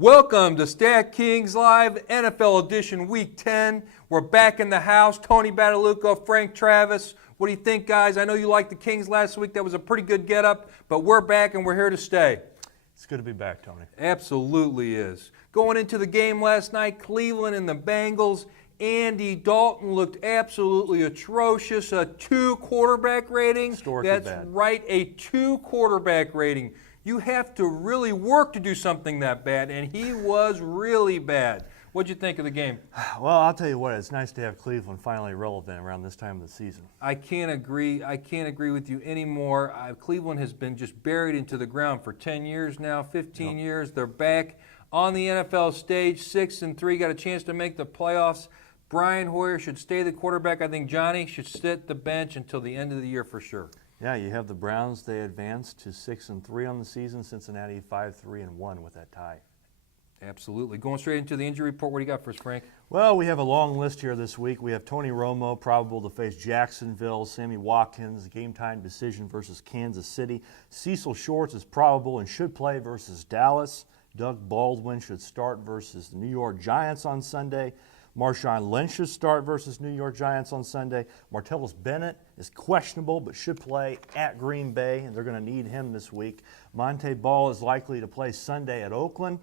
Welcome to Stat Kings Live, NFL Edition Week 10. We're back in the house. Tony Badalucco, Frank Travis. What do you think, guys? I know you liked the Kings last week. That was a pretty good get-up, but we're back and we're here to stay. It's good to be back, Tony. Absolutely is. Going into the game last night, Cleveland and the Bengals. Andy Dalton looked absolutely atrocious. A 2 quarterback rating. Historically bad. That's right, a 2 quarterback rating. You have to really work to do something that bad, and he was really bad. What'd you think of the game? Well, I'll tell you what, it's nice to have Cleveland finally relevant around this time of the season. I can't agree with you anymore. Cleveland has been just buried into the ground for 10 years now, 15 years. They're back on the NFL stage, 6-3, got a chance to make the playoffs. Brian Hoyer should stay the quarterback. I think Johnny should sit the bench until the end of the year for sure. Yeah, you have the Browns. They advanced to 6-3 on the season. Cincinnati 5-3-1 with that tie. Absolutely. Going straight into the injury report, what do you got for us, Frank? Well, we have a long list here this week. We have Tony Romo, probable to face Jacksonville. Sammy Watkins, game-time decision versus Kansas City. Cecil Shorts is probable and should play versus Dallas. Doug Baldwin should start versus the New York Giants on Sunday. Marshawn Lynch should start versus New York Giants on Sunday. Martellus Bennett is questionable but should play at Green Bay, and they're going to need him this week. Monte Ball is likely to play Sunday at Oakland.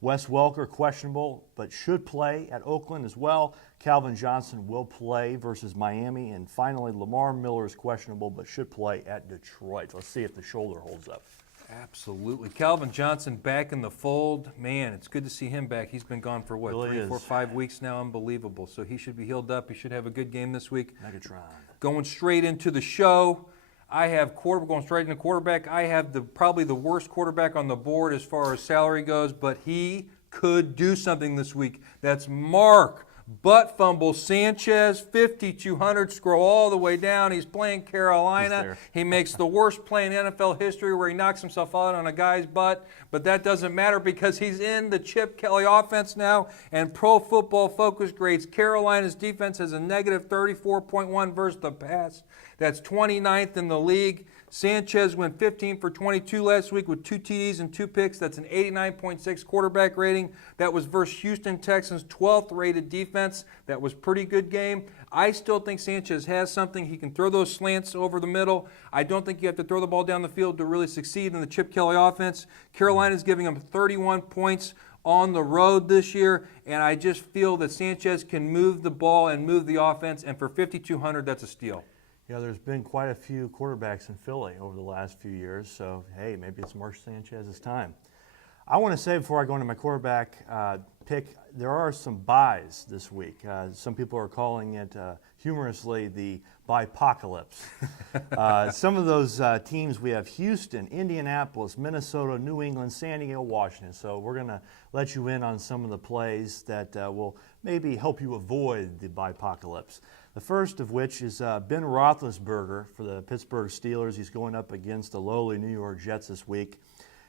Wes Welker questionable but should play at Oakland as well. Calvin Johnson will play versus Miami. And finally, Lamar Miller is questionable but should play at Detroit. Let's see if the shoulder holds up. Absolutely. Calvin Johnson back in the fold. Man, it's good to see him back. He's been gone for, what, Really 3, 4, 5 weeks now? Unbelievable. So he should be healed up. He should have a good game this week. Megatron. Going straight into the show, I have going straight into quarterback. I have probably the worst quarterback on the board as far as salary goes, but he could do something this week. That's Mark Butt Fumble Sanchez, 5,200, scroll all the way down. He's playing Carolina. He makes the worst play in NFL history where he knocks himself out on a guy's butt, but that doesn't matter because he's in the Chip Kelly offense now, and Pro Football Focus grades Carolina's defense as a negative 34.1 versus the pass. That's 29th in the league. Sanchez went 15 for 22 last week with 2 TDs and 2 picks. That's an 89.6 quarterback rating. That was versus Houston Texans' 12th rated defense. That was a pretty good game. I still think Sanchez has something. He can throw those slants over the middle. I don't think you have to throw the ball down the field to really succeed in the Chip Kelly offense. Carolina's giving him 31 points on the road this year, and I just feel that Sanchez can move the ball and move the offense, and for 5,200, that's a steal. Yeah, there's been quite a few quarterbacks in Philly over the last few years, so hey, maybe it's Mark Sanchez's time. I want to say before I go into my quarterback pick, there are some buys this week. Some people are calling it humorously the buy-pocalypse. Some of those teams, we have Houston, Indianapolis, Minnesota, New England, San Diego, Washington. So we're going to let you in on some of the plays that will maybe help you avoid the buy-pocalypse. The first of which is Ben Roethlisberger for the Pittsburgh Steelers. He's going up against the lowly New York Jets this week.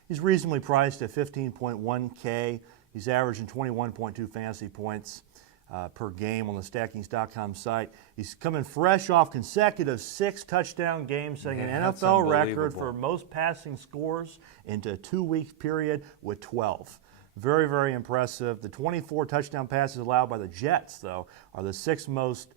He's reasonably priced at $15.1K. He's averaging 21.2 fantasy points per game on the StatKings.com site. He's coming fresh off consecutive 6 touchdown games, setting an NFL record for most passing scores into a 2-week period with 12. Very, very impressive. The 24 touchdown passes allowed by the Jets, though, are the 6th most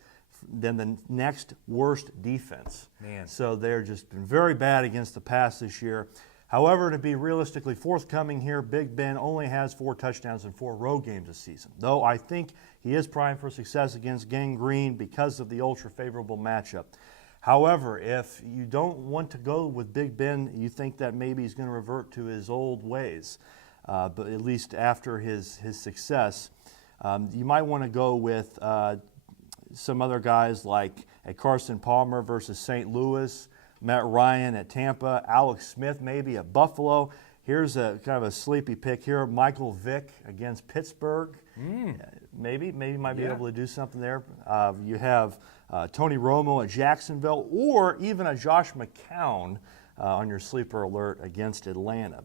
than the next worst defense. Man. So they're just been very bad against the pass this year. However, to be realistically forthcoming here, Big Ben only has 4 touchdowns in 4 road games this season, though I think he is primed for success against Gang Green because of the ultra-favorable matchup. However, if you don't want to go with Big Ben, you think that maybe he's going to revert to his old ways, but at least after his success, you might want to go with some other guys like Carson Palmer versus St. Louis, Matt Ryan at Tampa, Alex Smith maybe at Buffalo. Here's a kind of a sleepy pick here. Michael Vick against Pittsburgh. Maybe might be able to do something there. You have Tony Romo at Jacksonville, or even a Josh McCown on your sleeper alert against Atlanta.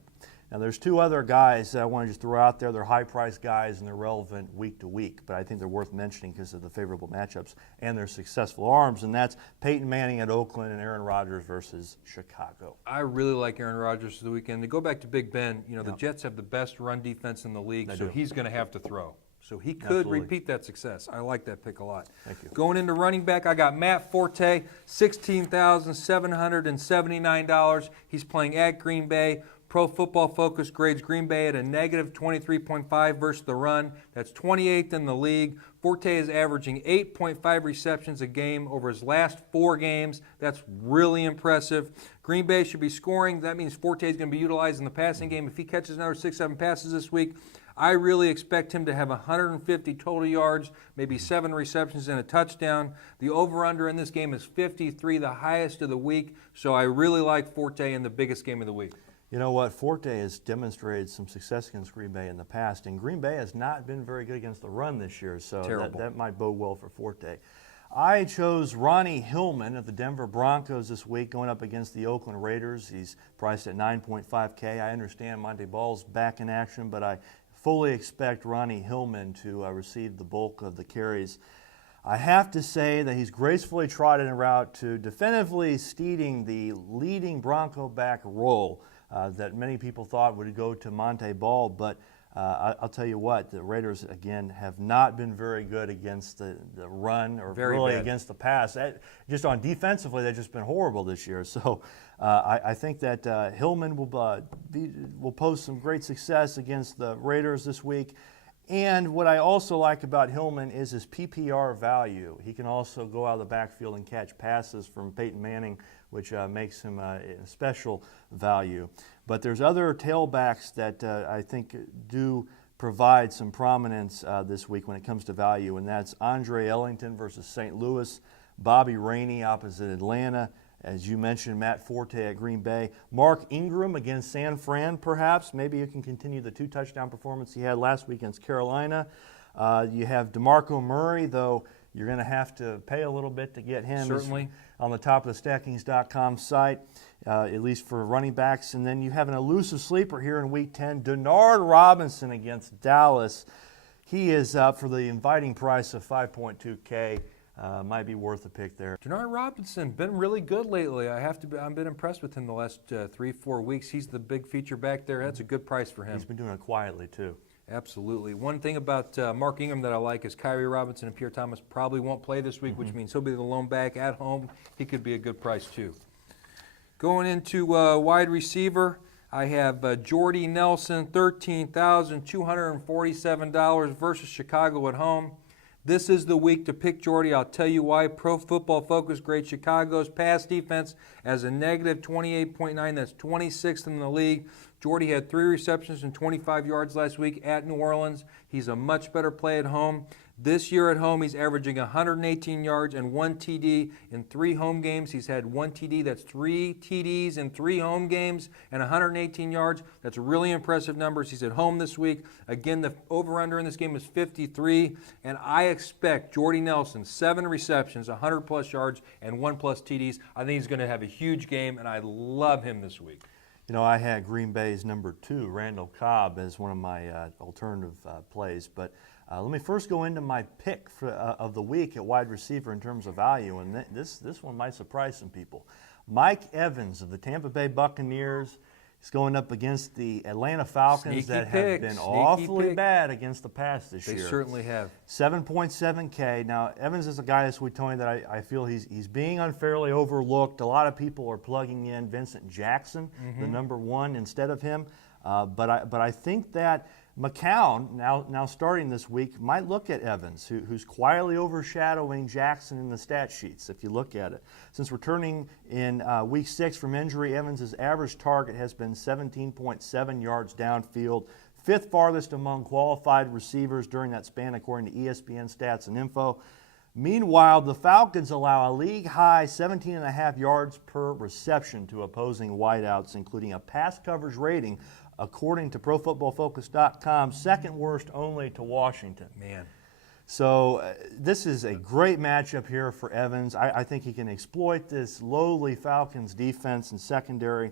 Now, there's two other guys that I want to just throw out there. They're high-priced guys, and they're relevant week to week, but I think they're worth mentioning because of the favorable matchups and their successful arms, and that's Peyton Manning at Oakland and Aaron Rodgers versus Chicago. I really like Aaron Rodgers for the weekend. To go back to Big Ben, the Jets have the best run defense in the league, so he's going to have to throw. So he could repeat that success. I like that pick a lot. Thank you. Going into running back, I got Matt Forte, $16,779. He's playing at Green Bay. Pro Football Focus grades Green Bay at a negative 23.5 versus the run. That's 28th in the league. Forte is averaging 8.5 receptions a game over his last 4 games. That's really impressive. Green Bay should be scoring. That means Forte is going to be utilized in the passing game. If he catches another 6-7 passes this week, I really expect him to have 150 total yards, maybe 7 receptions and a touchdown. The over-under in this game is 53, the highest of the week. So I really like Forte in the biggest game of the week. You know what? Forte has demonstrated some success against Green Bay in the past, and Green Bay has not been very good against the run this year, so that might bode well for Forte. I chose Ronnie Hillman of the Denver Broncos this week going up against the Oakland Raiders. He's priced at $9.5K. I understand Monte Ball's back in action, but I fully expect Ronnie Hillman to receive the bulk of the carries. I have to say that he's gracefully trotted en route to definitively stealing the leading Bronco back role that many people thought would go to Monte Ball, but I'll tell you what, the Raiders, again, have not been very good against the run or really against the pass. Just on defensively, they've just been horrible this year. So I think that Hillman will post some great success against the Raiders this week. And what I also like about Hillman is his PPR value. He can also go out of the backfield and catch passes from Peyton Manning, which makes him a special value. But there's other tailbacks that I think do provide some prominence this week when it comes to value, and that's Andre Ellington versus St. Louis, Bobby Rainey opposite Atlanta, as you mentioned, Matt Forte at Green Bay, Mark Ingram against San Fran, perhaps. Maybe you can continue the 2-touchdown performance he had last week against Carolina. You have DeMarco Murray, though you're going to have to pay a little bit to get him. Certainly. On the top of the Stackings.com site, at least for running backs. And then you have an elusive sleeper here in Week 10, Denard Robinson against Dallas. He is up for the inviting price of $5.2K. Might be worth a pick there. Denard Robinson, been really good lately. I've been impressed with him the last 3-4 weeks. He's the big feature back there. That's a good price for him. He's been doing it quietly, too. Absolutely. One thing about Mark Ingram that I like is Kyrie Robinson and Pierre Thomas probably won't play this week, which means he'll be the lone back at home. He could be a good price, too. Going into wide receiver, I have Jordy Nelson, $13,247 versus Chicago at home. This is the week to pick Jordy. I'll tell you why. Pro Football Focus grades Chicago's pass defense as a negative 28.9. That's 26th in the league. Jordy had 3 receptions and 25 yards last week at New Orleans. He's a much better play at home. This year at home, he's averaging 118 yards and 1 TD in 3 home games. He's had 1 TD. That's 3 TDs in 3 home games and 118 yards. That's really impressive numbers. He's at home this week. Again, the over-under in this game is 53, and I expect Jordy Nelson, 7 receptions, 100-plus yards, and 1-plus TDs. I think he's going to have a huge game, and I love him this week. You know, I had Green Bay's number 2, Randall Cobb, as one of my alternative plays, but let me first go into my pick of the week at wide receiver in terms of value, and this one might surprise some people. Mike Evans of the Tampa Bay Buccaneers is going up against the Atlanta Falcons have been awfully bad against the pass this year. They certainly have. 7.7K. Now, Evans is a guy this week, Tony, that I feel he's being unfairly overlooked. A lot of people are plugging in Vincent Jackson, the number 1, instead of him. But I think that McCown, now starting this week, might look at Evans, who's quietly overshadowing Jackson in the stat sheets, if you look at it. Since returning in Week 6 from injury, Evans' average target has been 17.7 yards downfield, 5th farthest among qualified receivers during that span, according to ESPN Stats and Info. Meanwhile, the Falcons allow a league-high 17.5 yards per reception to opposing wideouts, including a pass coverage rating according to ProFootballFocus.com, 2nd worst only to Washington. Man. So this is a great matchup here for Evans. I think he can exploit this lowly Falcons defense and secondary.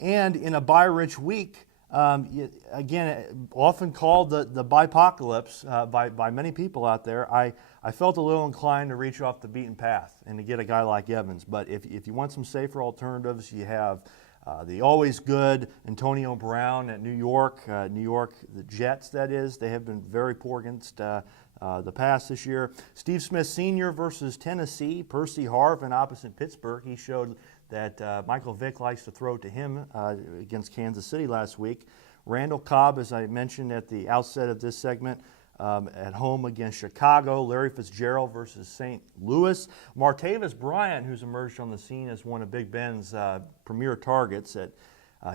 And in a bye-rich week, Again, often called the bipocalypse by many people out there. I felt a little inclined to reach off the beaten path and to get a guy like Evans. But if you want some safer alternatives, you have the always good Antonio Brown at New York. The Jets, that is, they have been very poor against the pass this year. Steve Smith Sr. versus Tennessee. Percy Harvin opposite Pittsburgh. He showed that Michael Vick likes to throw to him against Kansas City last week. Randall Cobb, as I mentioned at the outset of this segment, at home against Chicago. Larry Fitzgerald versus St. Louis. Martavis Bryant, who's emerged on the scene as one of Big Ben's premier targets.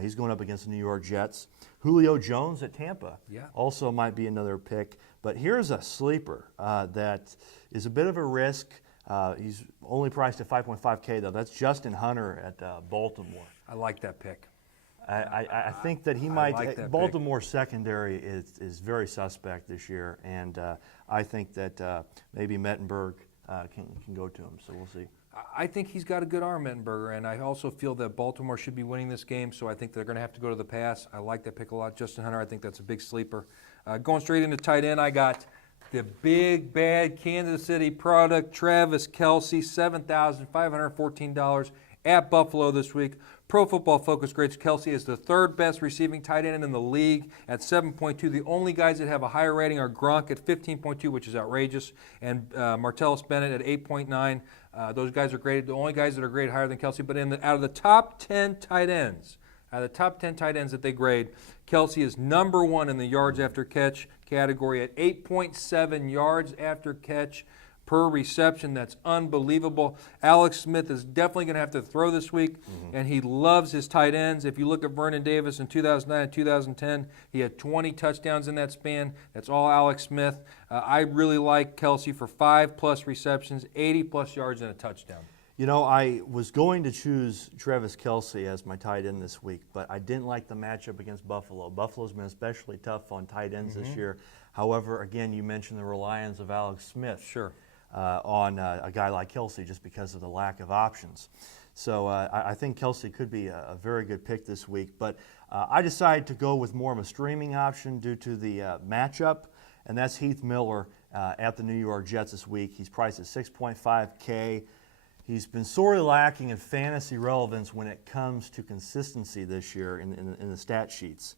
He's going up against the New York Jets. Julio Jones at Tampa also might be another pick. But here's a sleeper that is a bit of a risk. He's only priced at 5.5K, though. That's Justin Hunter at Baltimore. I like that pick. I think that he might. like that Baltimore's secondary is very suspect this year, and I think that maybe Mettenberg can go to him. So we'll see. I think he's got a good arm, Mettenberger, and I also feel that Baltimore should be winning this game, so I think they're going to have to go to the pass. I like that pick a lot. Justin Hunter, I think that's a big sleeper. Going straight into tight end, I got the big, bad Kansas City product, Travis Kelce, $7,514 at Buffalo this week. Pro Football Focus grades Kelce as the third best receiving tight end in the league at 7.2. The only guys that have a higher rating are Gronk at 15.2, which is outrageous, and Martellus Bennett at 8.9. Those guys are graded. The only guys that are graded higher than Kelce. But out of the top 10 tight ends, that they grade, Kelce is number one in the yards after catch category at 8.7 yards after catch per reception. That's unbelievable. Alex Smith is definitely going to have to throw this week, and he loves his tight ends. If you look at Vernon Davis in 2009 and 2010, he had 20 touchdowns in that span. That's all Alex Smith. I really like Kelce for 5+ receptions, 80+ yards, and a touchdown. You know, I was going to choose Travis Kelce as my tight end this week, but I didn't like the matchup against Buffalo. Buffalo's been especially tough on tight ends this year. However, again, you mentioned the reliance of Alex Smith. Sure. On a guy like Kelce just because of the lack of options. So I think Kelce could be a very good pick this week. But I decided to go with more of a streaming option due to the matchup, and that's Heath Miller at the New York Jets this week. He's priced at 6.5K. He's been sorely lacking in fantasy relevance when it comes to consistency this year in the stat sheets.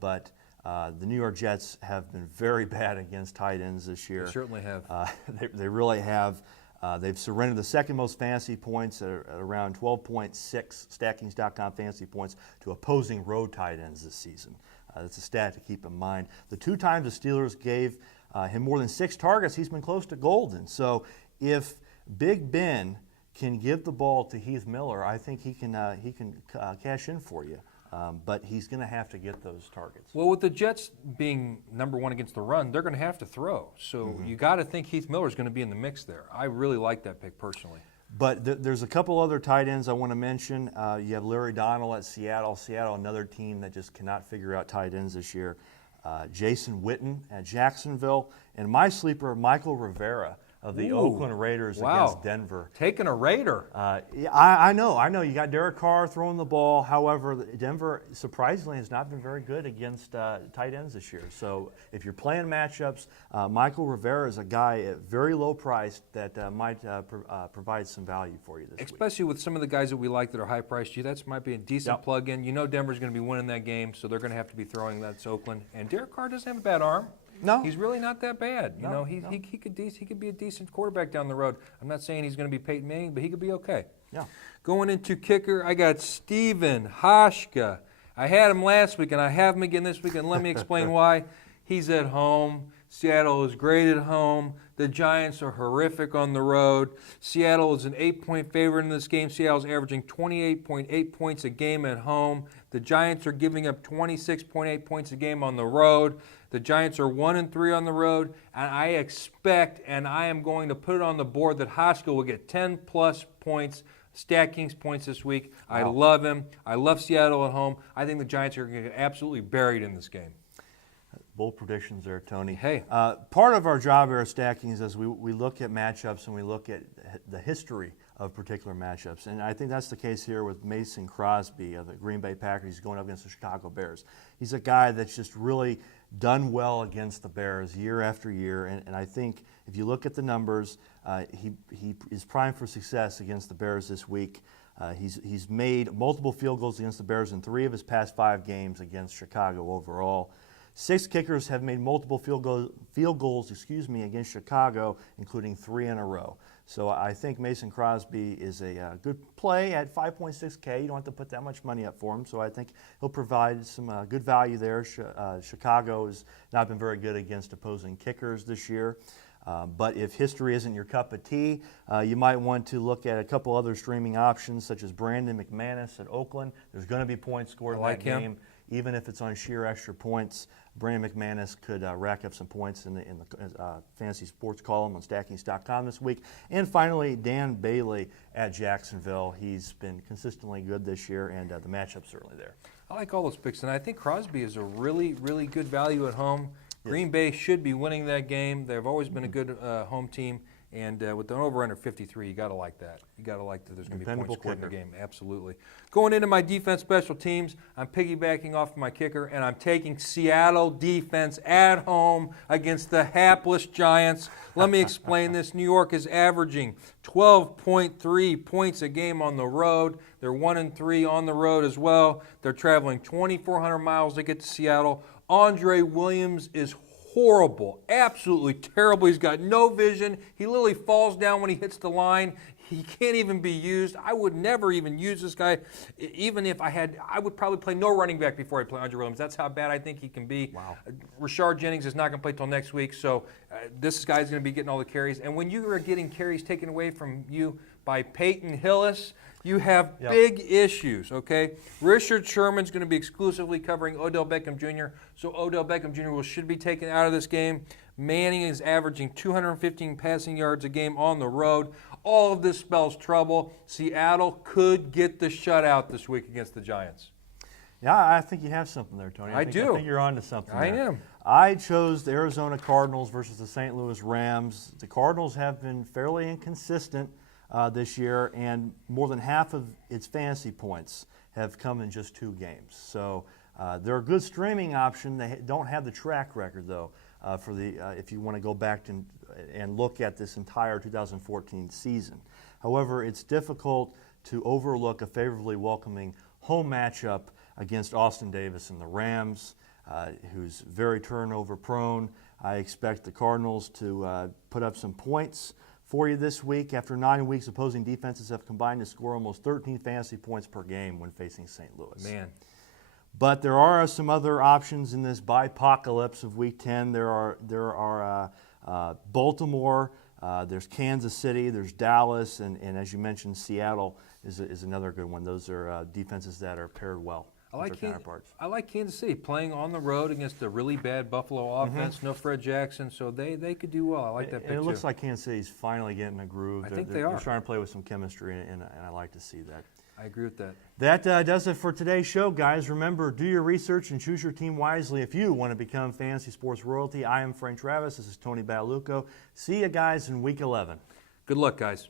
But the New York Jets have been very bad against tight ends this year. They certainly have. They really have. They've surrendered the second most fantasy points at around 12.6 Stackings.com fantasy points to opposing road tight ends this season. That's a stat to keep in mind. The two times the Steelers gave him more than 6 targets, he's been close to golden. So if Big Ben can give the ball to Heath Miller, I think he can cash in for you. But he's going to have to get those targets. Well, with the Jets being number one against the run, they're going to have to throw. So you got to think Heath Miller is going to be in the mix there. I really like that pick personally. But there's a couple other tight ends I want to mention. You have Larry Donnell at Seattle. Seattle, another team that just cannot figure out tight ends this year. Jason Witten at Jacksonville. And my sleeper, Michael Rivera of the Oakland Raiders against Denver. Taking a Raider. Yeah, I know. You got Derek Carr throwing the ball. However, Denver, surprisingly, has not been very good against tight ends this year. So if you're playing matchups, Michael Rivera is a guy at very low price that might provide some value for you this week. Especially with some of the guys that we like that are high-priced. That might be a decent plug-in. You know Denver's going to be winning that game, so they're going to have to be throwing. That's Oakland. And Derek Carr doesn't have a bad arm. No, he's really not that bad. He could be a decent quarterback down the road. I'm not saying he's going to be Peyton Manning, but he could be okay. Yeah. Going into kicker, I got Steven Hauschka. I had him last week, and I have him again this week, and let me explain why. He's at home. Seattle is great at home. The Giants are horrific on the road. Seattle is an 8-point favorite in this game. Seattle's averaging 28.8 points a game at home. The Giants are giving up 26.8 points a game on the road. The Giants are 1-3 on the road, and I expect, and I am going to put it on the board, that Hauschka will get 10+ points, Stackings points this week. Wow. I love him. I love Seattle at home. I think the Giants are going to get absolutely buried in this game. Bold predictions there, Tony. Hey. Part of our job here at Stackings is we look at matchups and we look at the history of particular matchups. And I think that's the case here with Mason Crosby of the Green Bay Packers. He's going up against the Chicago Bears. He's a guy that's just really done well against the Bears year after year. And I think if you look at the numbers, he is primed for success against the Bears this week. He's made multiple field goals against the Bears in 3 of his past 5 games against Chicago overall. 6 kickers have made multiple field goals against Chicago, including 3 in a row. So I think Mason Crosby is a good play at 5.6K. You don't have to put that much money up for him, so I think he'll provide some good value there. Chicago has not been very good against opposing kickers this year. But if history isn't your cup of tea, you might want to look at a couple other streaming options, such as Brandon McManus at Oakland. There's going to be points scored in that game, even if it's on sheer extra points. Brandon McManus could rack up some points in the fantasy sports column on StackingS.com this week. And finally, Dan Bailey at Jacksonville. He's been consistently good this year, and the matchup's certainly there. I like all those picks, and I think Crosby is a really, really good value at home. Green Bay should be winning that game. They've always been a good home team, and with an over-under 53, you got to like that. You got to like that there's going to be points scored in the game. Absolutely. Going into my defense special teams, I'm piggybacking off my kicker, and I'm taking Seattle defense at home against the hapless Giants. Let me explain this. New York is averaging 12.3 points a game on the road. They're 1-3 on the road as well. They're traveling 2,400 miles to get to Seattle. Andre Williams is horrible, absolutely terrible. He's got no vision. He literally falls down when he hits the line. He can't even be used. I would never even use this guy. Even if I would probably play no running back before I play Andre Williams. That's how bad I think he can be. Wow. Rashard Jennings is not going to play till next week, so this guy's going to be getting all the carries. And when you are getting carries taken away from you by Peyton Hillis, you have big issues, okay? Richard Sherman's going to be exclusively covering Odell Beckham Jr., so Odell Beckham Jr. should be taken out of this game. Manning is averaging 215 passing yards a game on the road. All of this spells trouble. Seattle could get the shutout this week against the Giants. Yeah, I think you have something there, Tony. I think you're on to something there. I am. I chose the Arizona Cardinals versus the St. Louis Rams. The Cardinals have been fairly inconsistent this year, and more than half of its fantasy points have come in just 2 games. So they're a good streaming option. They don't have the track record, though, if you want to go back and look at this entire 2014 season. However, it's difficult to overlook a favorably welcoming home matchup against Austin Davis and the Rams, who's very turnover prone. I expect the Cardinals to put up some points for you this week. After 9 weeks, opposing defenses have combined to score almost 13 fantasy points per game when facing St. Louis. Man. But there are some other options in this bipocalypse of Week 10. There are Baltimore, there's Kansas City, there's Dallas, and as you mentioned, Seattle is another good one. Those are defenses that are paired well with their counterparts. I like Kansas City playing on the road against a really bad Buffalo offense. No Fred Jackson, so they could do well. I like that pick It looks like Kansas City's finally getting a groove. I think they are. They're starting to play with some chemistry, and I like to see that. I agree with that. That does it for today's show, guys. Remember, do your research and choose your team wisely if you want to become fantasy sports royalty. I am Frank Travis. This is Tony Battalucco. See you guys in Week 11. Good luck, guys.